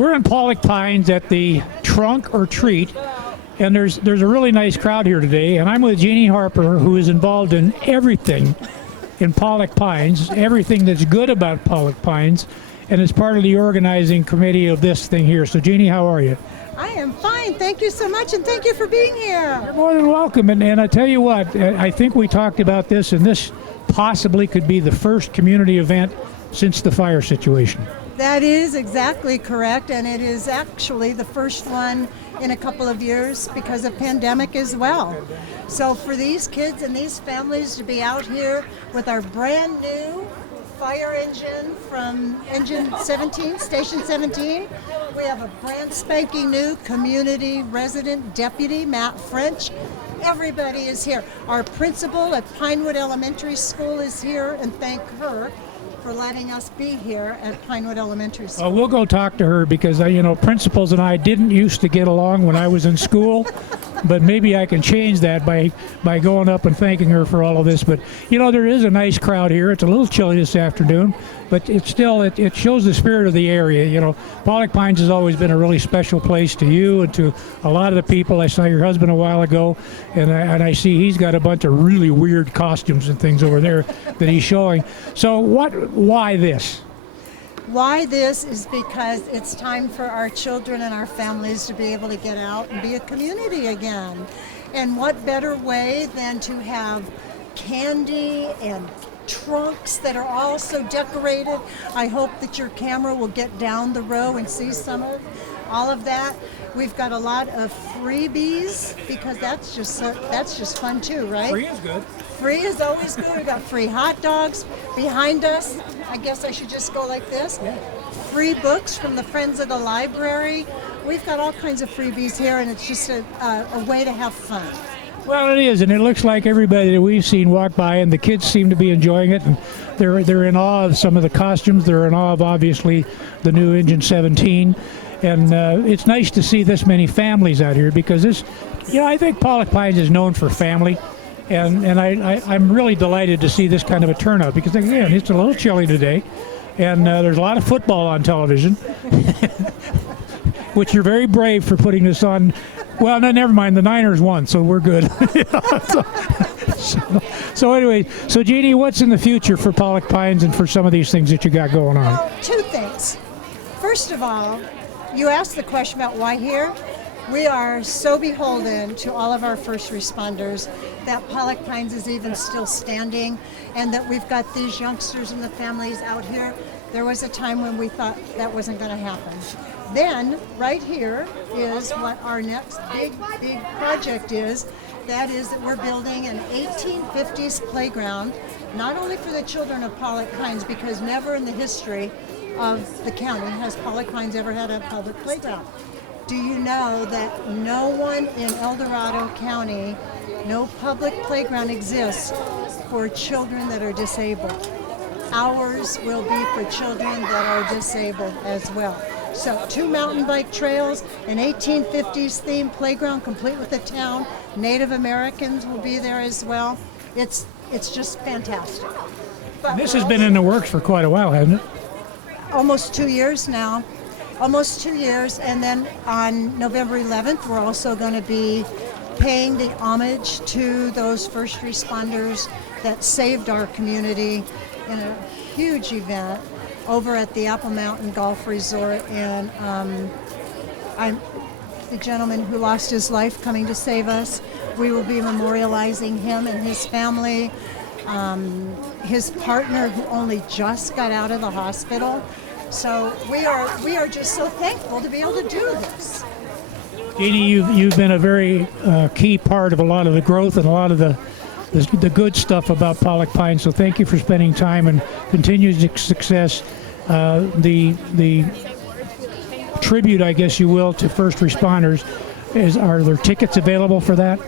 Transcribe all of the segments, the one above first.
We're in Pollock Pines at the Trunk or Treat, and there's a really nice crowd here today, and I'm with Jeannie Harper, who is involved in everything in Pollock Pines, everything that's good about Pollock Pines, and is part of the organizing committee of this thing here. So Jeannie, how are you? I am fine. Thank you so much, and thank you for being here. You're more than welcome, and I tell you what, I think we talked about this, and this possibly could be the first community event since the fire situation. That is exactly correct, and it is actually the first one in a couple of years because of pandemic as well. So for these kids and these families to be out here with our brand new fire engine from Engine 17, Station 17, we have a brand spanking new community resident deputy, Matt French. Everybody is here. Our principal at Pinewood Elementary School is here, and thank her for letting us be here at Pinewood Elementary School. We'll go talk to her because, principals and I didn't used to get along when I was in school, but maybe I can change that by going up and thanking her for all of this. But, there is a nice crowd here. It's a little chilly this afternoon, but it's still, it shows the spirit of the area. Pollock Pines has always been a really special place to you and to a lot of the people. I saw your husband a while ago, and I see he's got a bunch of really weird costumes and things over there that he's showing. So why this? Why this is because it's time for our children and our families to be able to get out and be a community again. And what better way than to have candy and trunks that are all so decorated. I hope that your camera will get down the row and see some of all of that. We've got a lot of freebies because that's just fun too, right? Free is good. Free is always good. We've got free hot dogs behind us. I guess I should just go like this. Yeah. Free books from the Friends of the Library. We've got all kinds of freebies here, and it's just a way to have fun. Well, it is, and it looks like everybody that we've seen walk by, and the kids seem to be enjoying it, and they're in awe of some of the costumes. They're in awe of, obviously, the new Engine 17, and it's nice to see this many families out here because this, I think Pollock Pines is known for family, and I'm really delighted to see this kind of a turnout because, again, it's a little chilly today, and there's a lot of football on television, which you're very brave for putting this on. Well, no, never mind. The Niners won, so we're good. So anyway, so Jeannie, what's in the future for Pollock Pines and for some of these things that you got going on? Well, two things. First of all, you asked the question about why here. We are so beholden to all of our first responders that Pollock Pines is even still standing, and that we've got these youngsters and the families out here. There was a time when we thought that wasn't going to happen. Then, right here is what our next big project is. That is that we're building an 1850s playground, not only for the children of Pollock Pines, because never in the history of the county has Pollock Pines ever had a public playground. Do you know that no one in El Dorado County, no public playground exists for children that are disabled? Ours will be for children that are disabled as well. So 2 mountain bike trails, an 1850s themed playground complete with a town. Native Americans will be there as well. It's just fantastic. But this has been in the works for quite a while, hasn't it? Almost 2 years now. Almost 2 years, and then on November 11th, we're also going to be paying the homage to those first responders that saved our community in a huge event over at the Apple Mountain Golf Resort, and I'm the gentleman who lost his life coming to save us. We will be memorializing him and his family, his partner who only just got out of the hospital. So we are just so thankful to be able to do this. Jeannie, you've been a very key part of a lot of the growth and a lot of the good stuff about Pollock Pines. So thank you for spending time and continued success. The tribute, I guess you will, to first responders. Are there tickets available for that?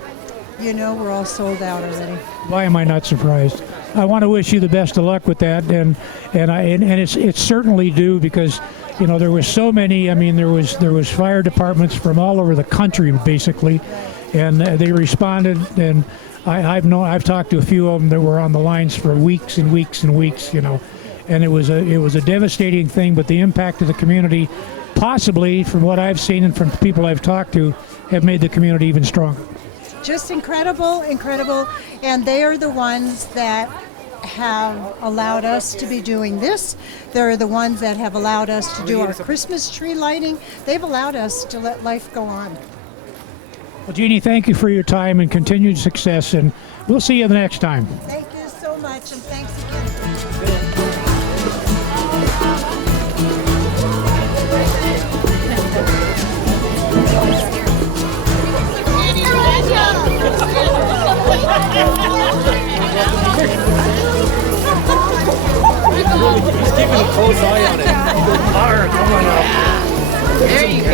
We're all sold out already. Why am I not surprised? I want to wish you the best of luck with that, and it's certainly due because there was so many. I mean, there was fire departments from all over the country basically, and they responded. And I've talked to a few of them that were on the lines for weeks and weeks and weeks. and it was a devastating thing. But the impact of the community, possibly from what I've seen and from people I've talked to, have made the community even stronger. Just incredible, incredible. And they are the ones that have allowed us to be doing this. They're the ones that have allowed us to do our Christmas tree lighting. They've allowed us to let life go on. Well, Jeannie, thank you for your time and continued success, and we'll see you the next time. Thank you so much, and thanks again. He's keeping a close eye on it. Alright, come on up. There you go.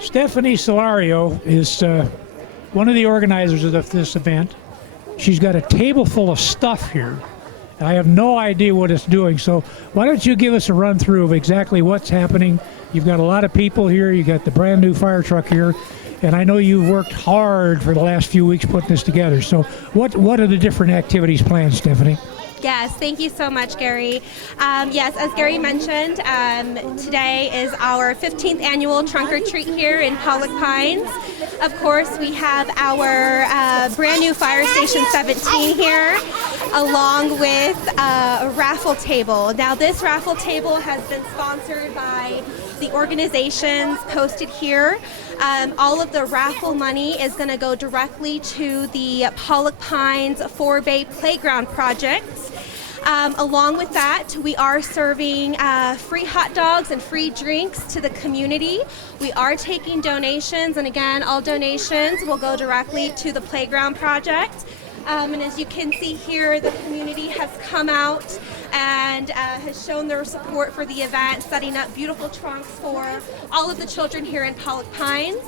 Stephanie Solario is one of the organizers of this event. She's got a table full of stuff here. I have no idea what it's doing, so why don't you give us a run through of exactly what's happening. You've got a lot of people here. You got the brand new fire truck here, and I know you've worked hard for the last few weeks putting this together. So what are the different activities planned, Stephanie? Yes, thank you so much, Gary. Yes, as Gary mentioned, today is our 15th annual trunk or treat here in Pollock Pines. Of course, we have our brand new Fire Station 17 here, along with a raffle table. Now, this raffle table has been sponsored by the organizations posted here. All of the raffle money is going to go directly to the Pollock Pines 4-Bay Playground Project. Along with that, we are serving free hot dogs and free drinks to the community. We are taking donations, and again, all donations will go directly to the Playground Project. And as you can see here, the community has come out and has shown their support for the event, setting up beautiful trunks for all of the children here in Pollock Pines.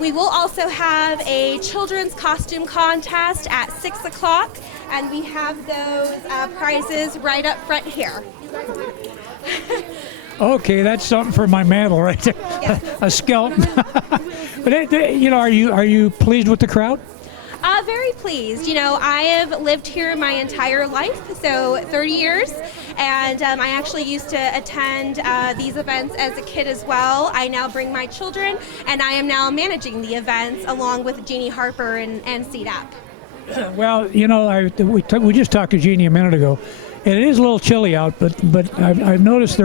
We will also have a children's costume contest at 6 o'clock, and we have those prizes right up front here. Okay, that's something for my mantle right there. Yes. A skeleton. But are you pleased with the crowd? Very pleased. You know, I have lived here my entire life, so 30 years, and I actually used to attend these events as a kid as well. I now bring my children, and I am now managing the events along with Jeannie Harper and CDAP. Well, we just talked to Jeannie a minute ago, and it is a little chilly out, but I've noticed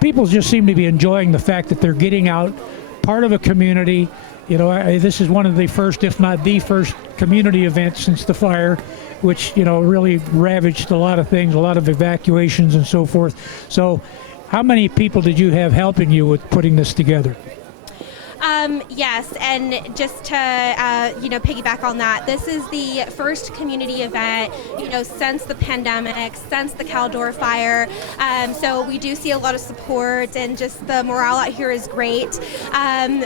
people just seem to be enjoying the fact that they're getting out, part of a community. You know, this is one of the first, if not the first, community event since the fire, which, really ravaged a lot of things, a lot of evacuations and so forth. So how many people did you have helping you with putting this together? Yes, and just to piggyback on that, this is the first community event since the pandemic, since the Caldor Fire. So we do see a lot of support, and just the morale out here is great.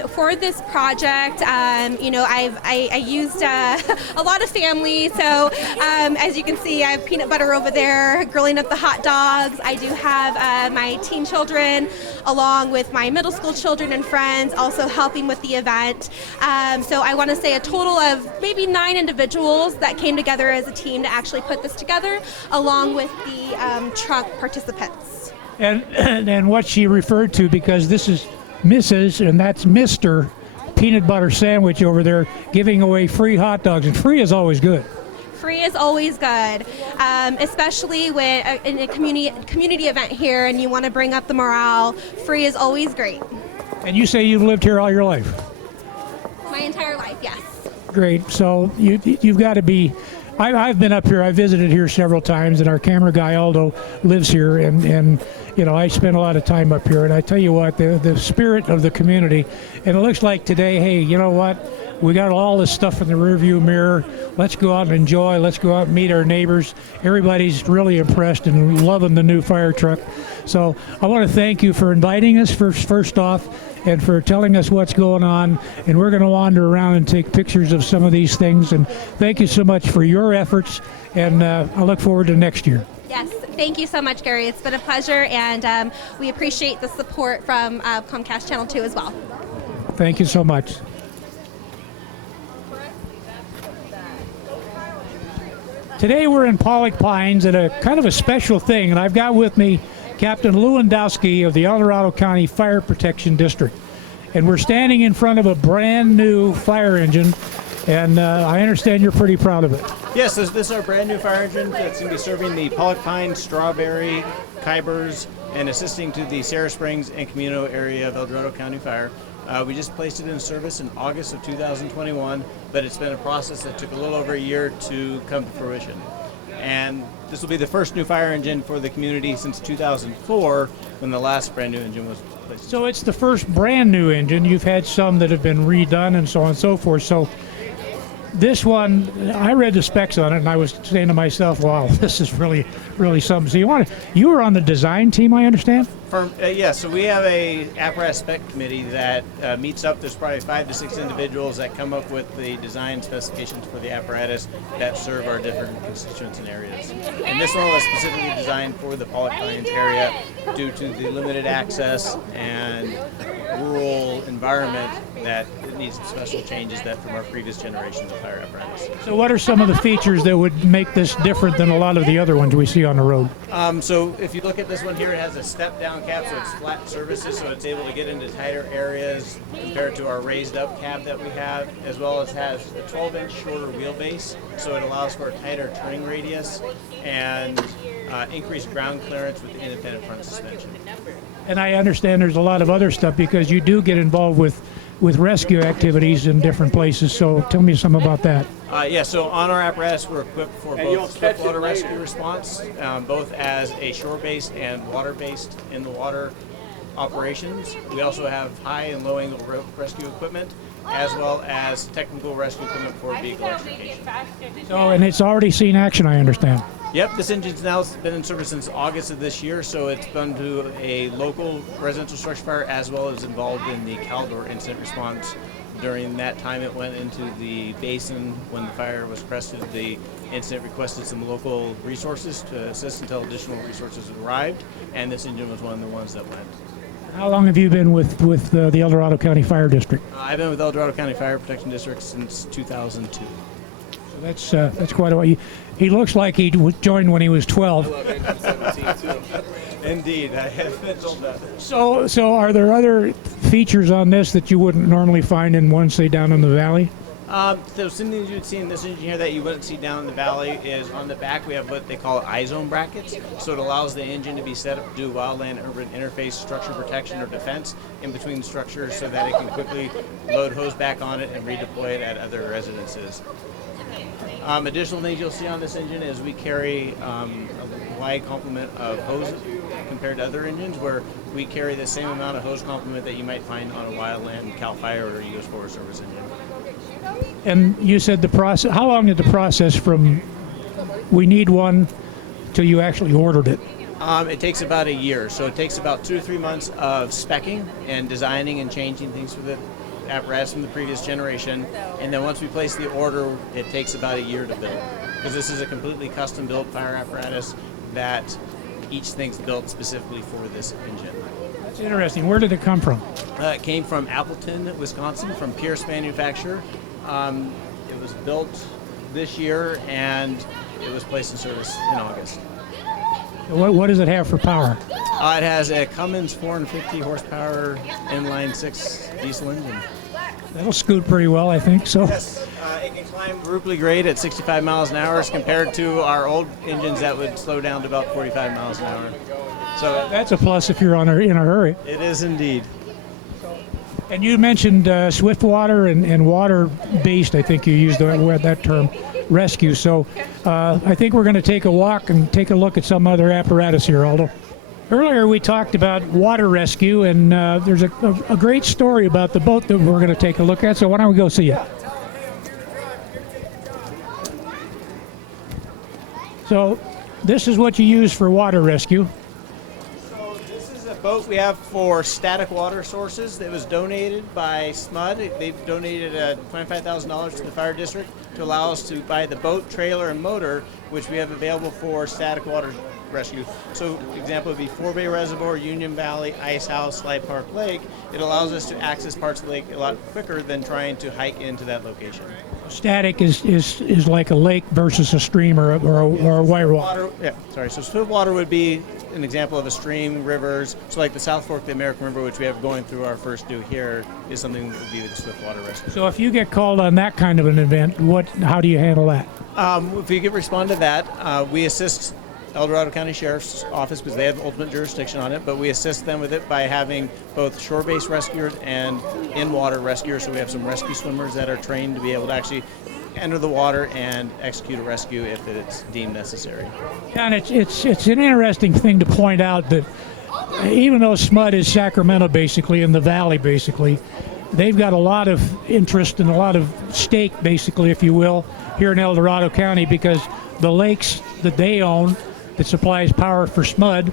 For this project, I used a lot of family. So as you can see, I have peanut butter over there, grilling up the hot dogs. I do have my teen children, along with my middle school children and friends, also helping with the event. So I want to say a total of maybe 9 individuals that came together as a team to actually put this together, along with the trunk participants. And what she referred to, because this is Mrs. and that's Mr. Peanut Butter Sandwich over there, giving away free hot dogs, and free is always good. Free is always good, especially when in a community event here and you want to bring up the morale. Free is always great. And you say you've lived here all your life? My entire life, yes. Great. So you've got to be. I've been up here. I visited here several times, and our camera guy Aldo lives here, and I spend a lot of time up here. And I tell you what, the spirit of the community, and it looks like today. Hey, you know what? We got all this stuff in the rearview mirror. Let's go out and enjoy. Let's go out and meet our neighbors. Everybody's really impressed and loving the new fire truck. So I want to thank you for inviting us first off, and for telling us what's going on. And we're going to wander around and take pictures of some of these things. And thank you so much for your efforts. And I look forward to next year. Yes. Thank you so much, Gary. It's been a pleasure, and we appreciate the support from Comcast Channel 2 as well. Thank you so much. Today we're in Pollock Pines at a kind of a special thing, and I've got with me Captain Lewandowski of the El Dorado County Fire Protection District. And we're standing in front of a brand new fire engine, and I understand you're pretty proud of it. Yes, this is our brand new fire engine that's going to be serving the Pollock Pines, Strawberry, Kybers, and assisting to the Sarah Springs and Camino area of El Dorado County Fire. We just placed it in service in August of 2021, but it's been a process that took a little over a year to come to fruition. And this will be the first new fire engine for the community since 2004, when the last brand new engine was placed. So it's the first brand new engine. You've had some that have been redone and so on and so forth. So this one, I read the specs on it, and I was saying to myself, wow, this is really, really something. So you were on the design team, I understand? So we have a apparatus spec committee that meets up. There's probably 5 to 6 individuals that come up with the design specifications for the apparatus that serve our different constituents and areas. And this one was specifically designed for the Pollock Pines area due to the limited access and rural environment that it needs some special changes that from our previous generations of fire apparatus. So what are some of the features that would make this different than a lot of the other ones we see on the road? So if you look at this one here, it has a step-down cab, so it's flat surfaces, so it's able to get into tighter areas compared to our raised-up cab that we have, as well as has a 12-inch shorter wheelbase, so it allows for a tighter turning radius and increased ground clearance with the independent front suspension. And I understand there's a lot of other stuff because you do get involved with rescue activities in different places, so tell me some about that. So on our apparatus, we're equipped for both swift water rescue response, both as a shore-based and water-based in the water operations. We also have high and low angle rescue equipment, as well as technical rescue equipment for vehicle extrication. So, and it's already seen action, I understand. Yep, this engine's now been in service since August of this year, so it's been to a local residential structure fire as well as involved in the Caldor incident response. During that time, it went into the basin when the fire was crested. The incident requested some local resources to assist until additional resources arrived, and this engine was one of the ones that went. How long have you been with the El Dorado County Fire District? I've been with El Dorado County Fire Protection District since 2002. So that's quite a while. He looks like he joined when he was 12. I love 1817 too. Indeed, I have been told that. So are there other features on this that you wouldn't normally find in one, say, down in the valley? So some things you'd see in this engine here that you wouldn't see down in the valley is on the back we have what they call I-zone brackets. So it allows the engine to be set up to do wildland-urban interface structure protection or defense in between structures so that it can quickly load hose back on it and redeploy it at other residences. Additional things you'll see on this engine is we carry a wide complement of hose compared to other engines, where we carry the same amount of hose complement that you might find on a wildland Cal Fire or U.S. Forest Service engine. And you said the process. How long did the process from we need one till you actually ordered it? It takes about a year, so it takes about 2 to 3 months of speccing and designing and changing things for the apparatus from the previous generation, and then once we place the order, it takes about a year to build, because this is a completely custom built fire apparatus that each thing's built specifically for this engine. That's interesting. Where did it come from? It came from Appleton, Wisconsin, from Pierce Manufacturer. It was built this year, and it was placed in service in August. What does it have for power? It has a Cummins 450 horsepower inline 6 diesel engine. That'll scoot pretty well, I think. So. Yes, it can climb grouply grade at 65 miles an hour as compared to our old engines that would slow down to about 45 miles an hour. So That's a plus if you're in a hurry. it is indeed. And you mentioned swift water and water-based, I think you used that term, rescue. So I think we're going to take a walk and take a look at some other apparatus here, Aldo. Earlier we talked about water rescue, and there's a great story about the boat that we're going to take a look at, so why don't we go see it? So this is what you use for water rescue. This is a boat we have for static water sources that was donated by SMUD. They've donated $25,000 to the fire district to allow us to buy the boat, trailer, and motor, which we have available for static water rescue. So example would be Four Bay Reservoir, Union Valley, Ice House, Slide Park Lake. It allows us to access parts of the lake a lot quicker than trying to hike into that location. Static is like a lake versus a stream or a white water. So swift water would be an example of a stream, rivers. So like the South Fork of the American River, which we have going through our first due here, is something that would be the swift water rescue. So if you get called on that kind of an event, how do you handle that? If we could respond to that, we assist El Dorado County Sheriff's Office because they have ultimate jurisdiction on it, but we assist them with it by having both shore-based rescuers and in-water rescuers. So we have some rescue swimmers that are trained to be able to actually enter the water and execute a rescue if it's deemed necessary. And it's an interesting thing to point out that even though SMUD is Sacramento basically, in the valley basically, they've got a lot of interest and a lot of stake basically, if you will, here in El Dorado County because the lakes that they own that supplies power for SMUD,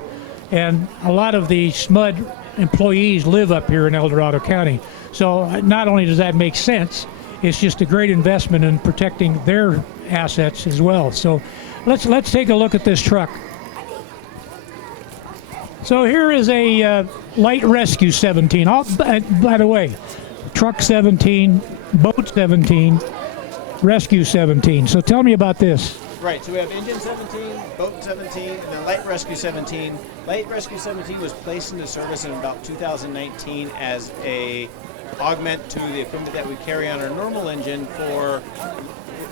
and a lot of the SMUD employees live up here in El Dorado County. So not only does that make sense, it's just a great investment in protecting their assets as well. So let's take a look at this truck. So here is a light rescue 17. By the way, truck 17, boat 17, rescue 17. So tell me about this. Right, so we have engine 17, boat 17, and then light rescue 17. Light rescue 17 was placed into service in about 2019 as a augment to the equipment that we carry on our normal engine for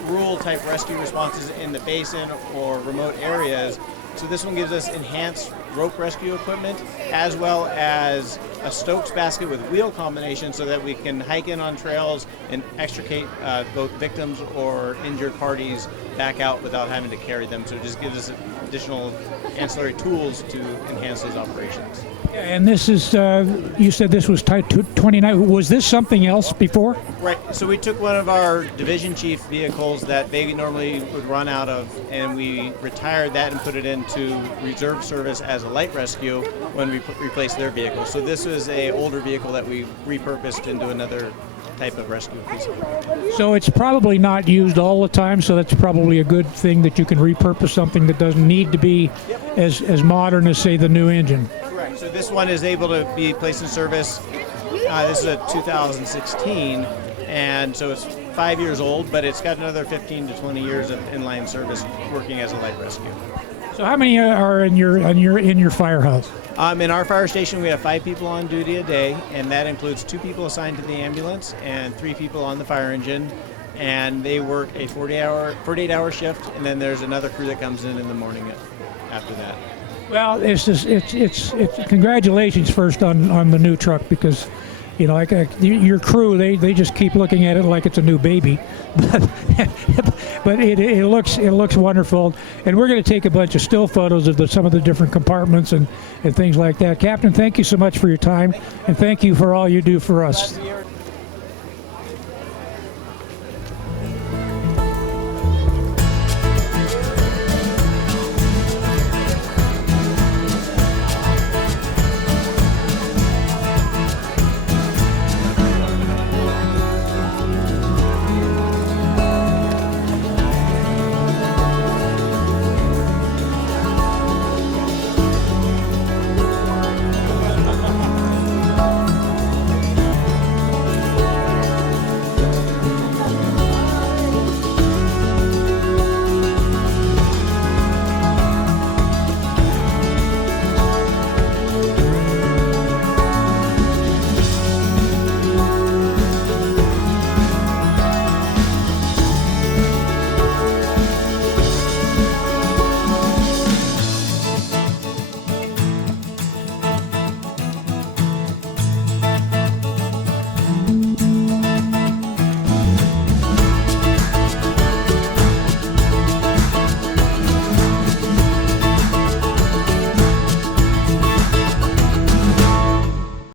rural type rescue responses in the basin or remote areas. So this one gives us enhanced rope rescue equipment as well as a Stokes basket with wheel combination so that we can hike in on trails and extricate both victims or injured parties back out without having to carry them. So it just gives us additional ancillary tools to enhance those operations. And this is, you said this was Type 29. Was this something else before? Right. So we took one of our division chief vehicles that they normally would run out of, and we retired that and put it into reserve service as a light rescue when we replaced their vehicle. So this was a older vehicle that we repurposed into another type of rescue piece. So it's probably not used all the time, so that's probably a good thing that you can repurpose something that doesn't need to be as modern as, say, the new engine. Correct. So this one is able to be placed in service. This is a 2016, and so it's 5 years old, but it's got another 15 to 20 years of inline service working as a light rescue. So how many are in your firehouse? In our fire station, we have 5 people on duty a day, and that includes 2 people assigned to the ambulance and 3 people on the fire engine. And they work a 48-hour shift, and then there's another crew that comes in the morning after that. Well, it's congratulations first on the new truck because, you know, your crew they just keep looking at it like it's a new baby, but it looks wonderful, and we're going to take a bunch of still photos of some of the different compartments and things like that. Captain, thank you so much for your time, and thank you for all you do for us. Glad to be here.